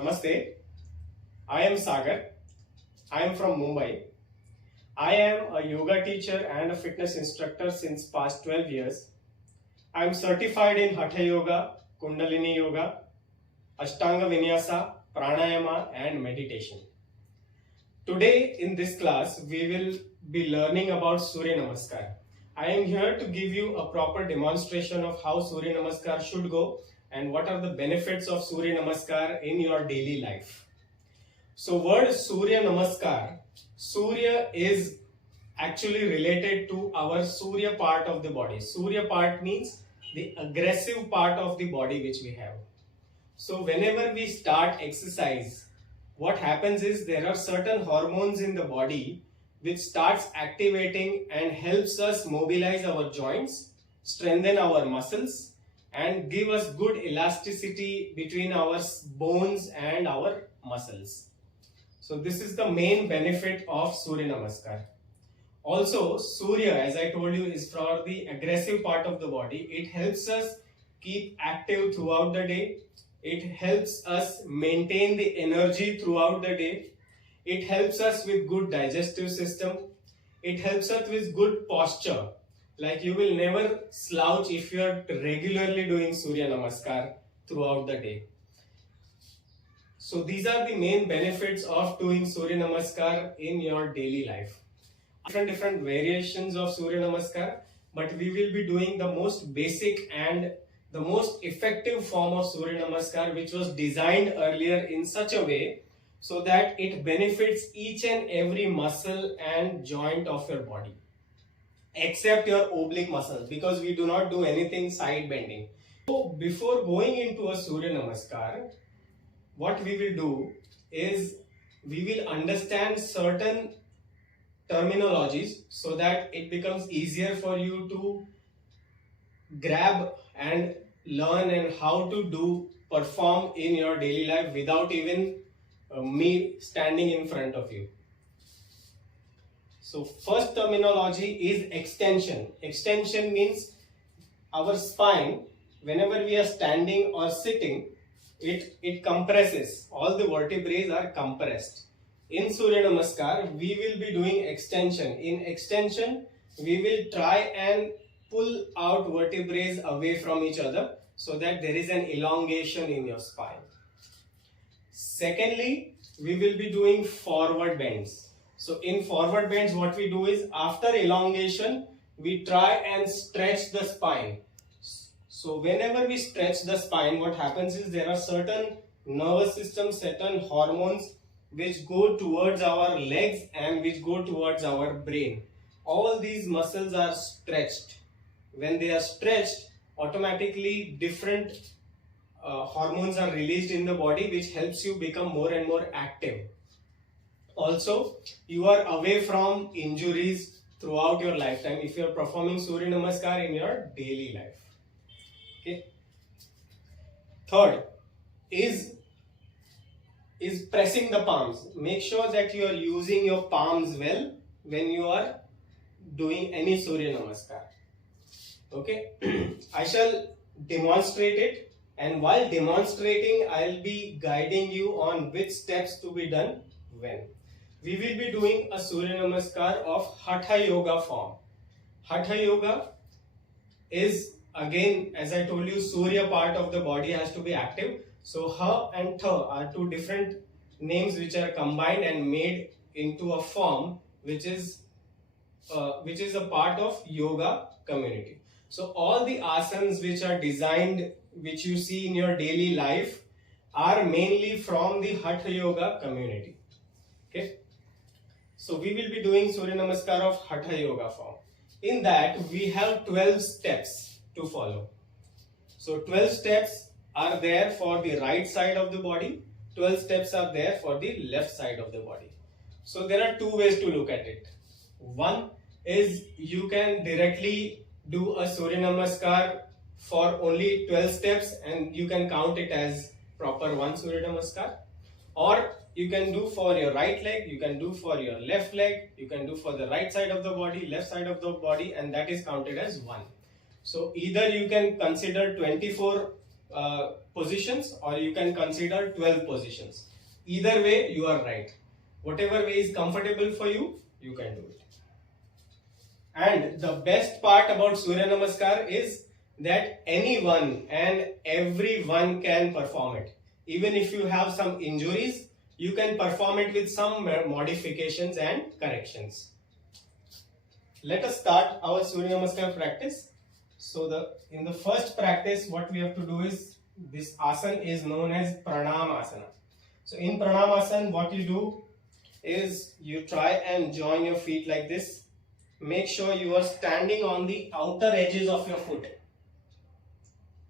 Namaste. I am Sagar. I am from Mumbai. I am a yoga teacher and a fitness instructor since past 12 years. I am certified in Hatha Yoga, Kundalini Yoga, Ashtanga Vinyasa, Pranayama and meditation. Today in this class we will be learning about Surya Namaskar. I am here to give you a proper demonstration of how Surya Namaskar should go and what are the benefits of Surya Namaskar in your daily life. So word Surya Namaskar, Surya is actually related to our Surya part of the body. Surya part means the aggressive part of the body which we have. So whenever we start exercise, what happens is there are certain hormones in the body which starts activating and helps us mobilize our joints, strengthen our muscles and give us good elasticity between our bones and our muscles. So this is the main benefit of Surya Namaskar. Also, Surya, as I told you, is for the aggressive part of the body. It helps us keep active throughout the day. It helps us maintain the energy throughout the day. It helps us with good digestive system. It helps us with good posture. Like you will never slouch if you are regularly doing Surya Namaskar throughout the day. So these are the main benefits of doing Surya Namaskar in your daily life. Different variations of Surya Namaskar, but we will be doing the most basic and the most effective form of Surya Namaskar, which was designed earlier in such a way so that it benefits each and every muscle and joint of your body, except your oblique muscles, because we do not do anything side bending. So before going into a Surya Namaskar, what we will do is we will understand certain terminologies so that it becomes easier for you to grab and learn and how to perform in your daily life without even me standing in front of you. So first terminology is extension. Extension means our spine, whenever we are standing or sitting, it compresses. All the vertebrae are compressed. In Surya Namaskar, we will be doing extension. In extension, we will try and pull out vertebrae away from each other so that there is an elongation in your spine. Secondly, we will be doing forward bends. So in forward bends, what we do is after elongation, we try and stretch the spine. So whenever we stretch the spine, what happens is there are certain nervous systems, certain hormones which go towards our legs and which go towards our brain. All these muscles are stretched. When they are stretched, automatically different hormones are released in the body which helps you become more and more active. Also, you are away from injuries throughout your lifetime if you are performing Surya Namaskar in your daily life. Okay. Third is pressing the palms. Make sure that you are using your palms well when you are doing any Surya Namaskar. Okay. I shall demonstrate it, and while demonstrating, I'll be guiding you on which steps to be done when. We will be doing a Surya Namaskar of Hatha Yoga form. Hatha Yoga is, again, as I told you, Surya part of the body has to be active. So Ha and Tha are two different names which are combined and made into a form which is a part of yoga community. So all the asanas which are designed, which you see in your daily life, are mainly from the Hatha Yoga community. Okay. So we will be doing Surya Namaskar of Hatha Yoga form. In that we have 12 steps to follow. So 12 steps are there for the right side of the body, 12 steps are there for the left side of the body. So there are two ways to look at it. One is you can directly do a Surya Namaskar for only 12 steps and you can count it as proper one Surya Namaskar. Or you can do for your right leg, you can do for your left leg, you can do for the right side of the body, left side of the body, and that is counted as one. So either you can consider 24 positions or you can consider 12 positions. Either way, you are right. Whatever way is comfortable for you, you can do it. And the best part about Surya Namaskar is that anyone and everyone can perform it. Even if you have some injuries, you can perform it with some modifications and corrections. Let us start our Surya Namaskar practice. So in the first practice, what we have to do is, this asana is known as Pranam Asana. So in Pranam Asana, what you do is you try and join your feet like this. Make sure you are standing on the outer edges of your foot.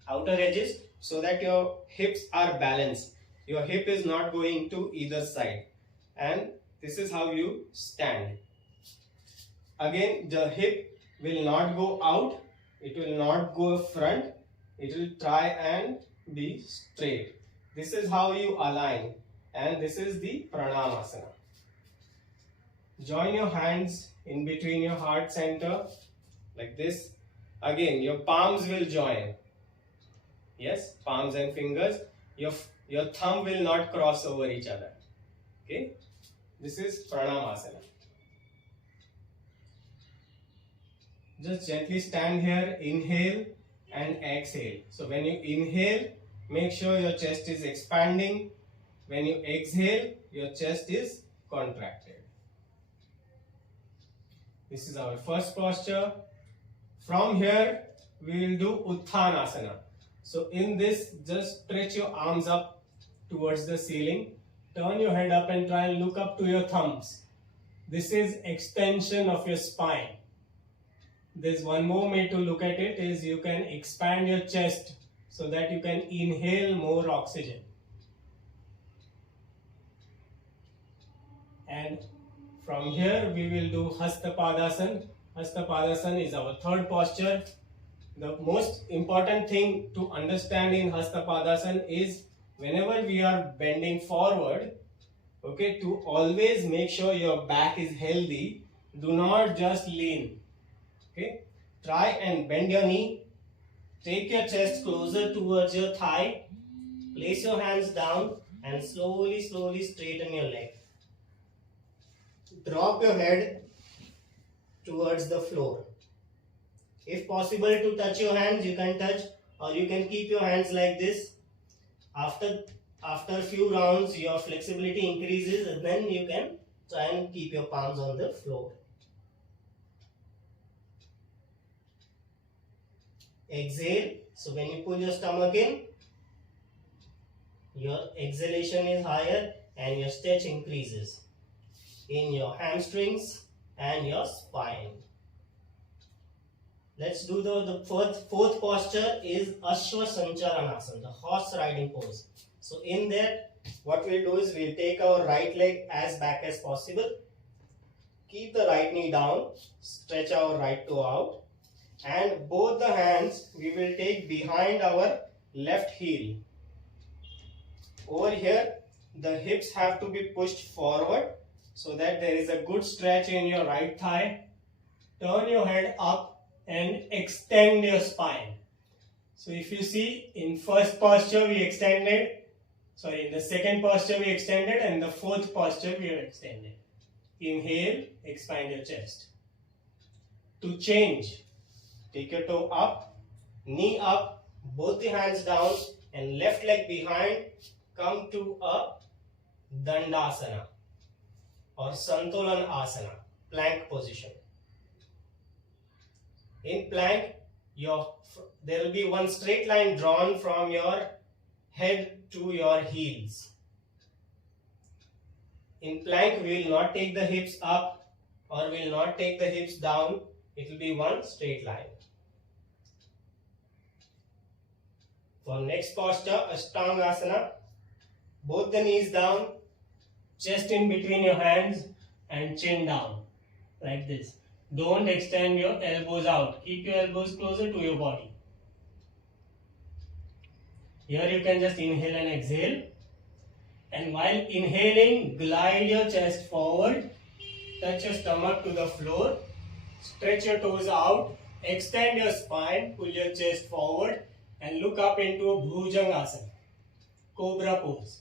Outer edges, so that your hips are balanced. Your hip is not going to either side. And this is how you stand. Again, the hip will not go out. It will not go front. It will try and be straight. This is how you align. And this is the Pranam Asana. Join your hands in between your heart center like this. Again, your palms will join. Yes, palms and fingers. Your thumb will not cross over each other. Okay, this is Pranam Asana. Just gently stand here, inhale and exhale. So when you inhale, make sure your chest is expanding. When you exhale, your chest is contracted. This is our first posture. From here, we will do Uttanasana. So in this, just stretch your arms up towards the ceiling. Turn your head up and try and look up to your thumbs. This is extension of your spine. There's one more way to look at it, is you can expand your chest so that you can inhale more oxygen. And from here we will do Hasta Padasana. Hasta Padasana is our third posture. The most important thing to understand in Hasta Padasana is whenever we are bending forward, okay, to always make sure your back is healthy. Do not just lean. Okay, try and bend your knee. Take your chest closer towards your thigh. Place your hands down and slowly straighten your leg. Drop your head towards the floor. If possible to touch your hands, you can touch, or you can keep your hands like this. After a few rounds, your flexibility increases, and then you can try and keep your palms on the floor. Exhale. So when you pull your stomach in, your exhalation is higher and your stretch increases in your hamstrings and your spine. Let's do the fourth posture is Ashwa Sancharanasana, the horse riding pose. So in that, what we'll do is we'll take our right leg as back as possible. Keep the right knee down, stretch our right toe out, and both the hands we will take behind our left heel. Over here, the hips have to be pushed forward so that there is a good stretch in your right thigh. Turn your head up and extend your spine. So if you see, in first posture we extended, in the second posture we extended, and the fourth posture we have extended. Inhale, expand your chest. To change, take your toe up, knee up, both the hands down, and left leg behind. Come to a Dandasana or Santulan Asana, plank position. In plank, there will be one straight line drawn from your head to your heels. In plank, we will not take the hips up or we will not take the hips down. It will be one straight line. For next posture, Ashtangasana. Both the knees down, chest in between your hands and chin down, like this. Don't extend your elbows out. Keep your elbows closer to your body. Here you can just inhale and exhale. And while inhaling, glide your chest forward. Touch your stomach to the floor. Stretch your toes out. Extend your spine. Pull your chest forward. And look up into a Bhujangasana. Cobra pose.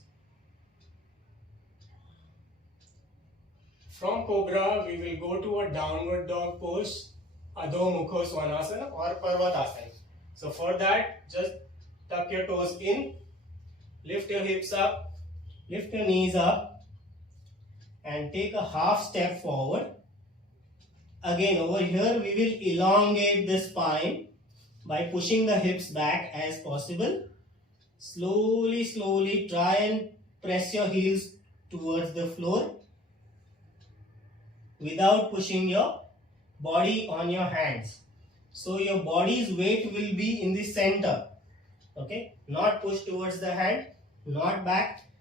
From Cobra, we will go to a downward dog pose, Adho Mukha Svanasana or Parvatasana. So for that, just tuck your toes in, lift your hips up, lift your knees up, and take a half step forward. Again, over here, we will elongate the spine by pushing the hips back as possible. Slowly, slowly try and press your heels towards the floor without pushing your body on your hands. So your body's weight will be in the center. Okay, not push towards the hand, not back.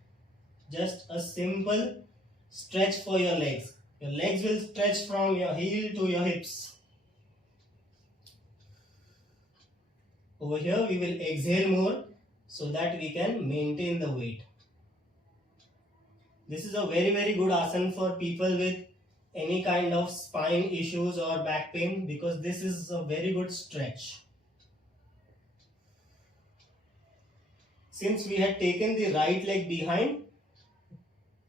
Just a simple stretch for your legs. Your legs will stretch from your heel to your hips. Over here we will exhale more so that we can maintain the weight. This is a very good asana for people with any kind of spine issues or back pain, because this is a very good stretch. Since we had taken the right leg behind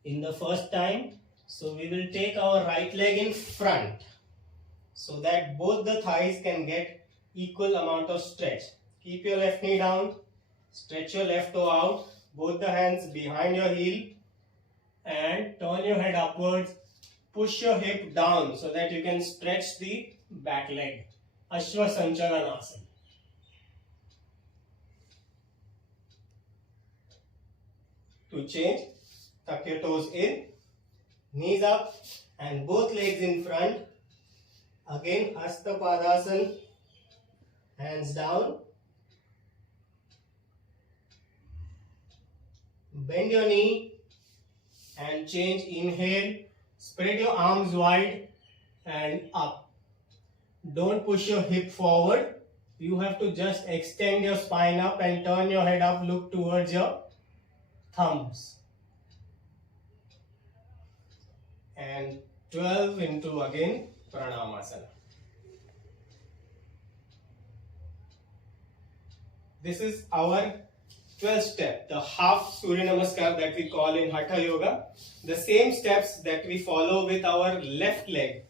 in the first time, so we will take our right leg in front so that both the thighs can get equal amount of stretch. Keep your left knee down, stretch your left toe out, both the hands behind your heel, and turn your head upwards. Push your hip down so that you can stretch the back leg. Ashwa Sanchalanasana. To change, tuck your toes in, knees up, and both legs in front. Again, Hasta Padasana, hands down. Bend your knee and change. Inhale, spread your arms wide and up. Don't push your hip forward. You have to just extend your spine up and turn your head up, look towards your thumbs. And 12 into again Pranamasana. This is our 12th step, the half Surya Namaskar that we call in Hatha Yoga. The same steps that we follow with our left leg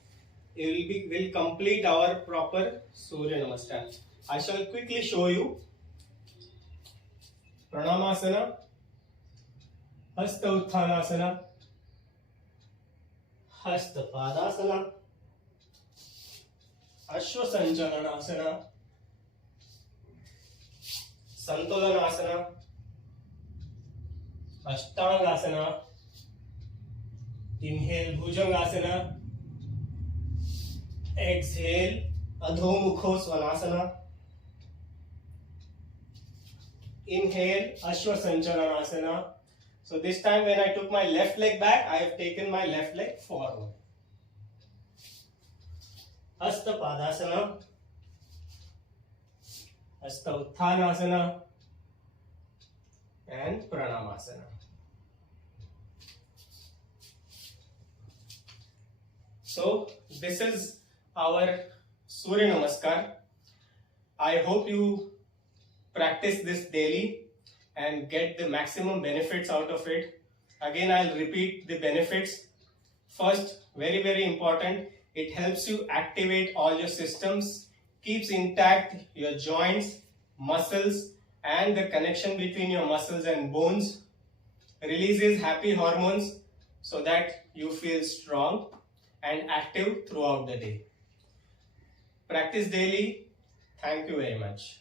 will complete our proper Surya Namaskar. I shall quickly show you. Pranamasana, Hasta Utthanasana, Hasta Padasana, Ashwa Sanchalanasana, Santulanasana, Ashtangasana. Inhale Bhujangasana, exhale Adho Mukha Svanasana, inhale Ashwa Sanchalanasana. So this time when I took my left leg back, I have taken my left leg forward. Hasta Padasana, Hasta Utthanasana, and Pranamasana. So this is our Surya Namaskar. I hope you practice this daily and get the maximum benefits out of it. Again, I'll repeat the benefits. First, very important, it helps you activate all your systems, keeps intact your joints, muscles, and the connection between your muscles and bones, releases happy hormones so that you feel strong and active throughout the day. Practice daily. Thank you very much.